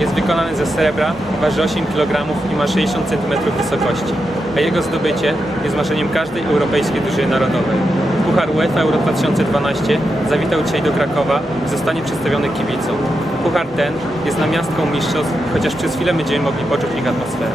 jest wykonany ze srebra, waży 8 kg i ma 60 cm wysokości, a jego zdobycie jest marzeniem każdej europejskiej drużyny narodowej. Puchar UEFA Euro 2012 zawitał dzisiaj do Krakowa i zostanie przedstawiony kibicom. Puchar ten jest namiastką mistrzostw, chociaż przez chwilę będziemy mogli poczuć ich atmosferę.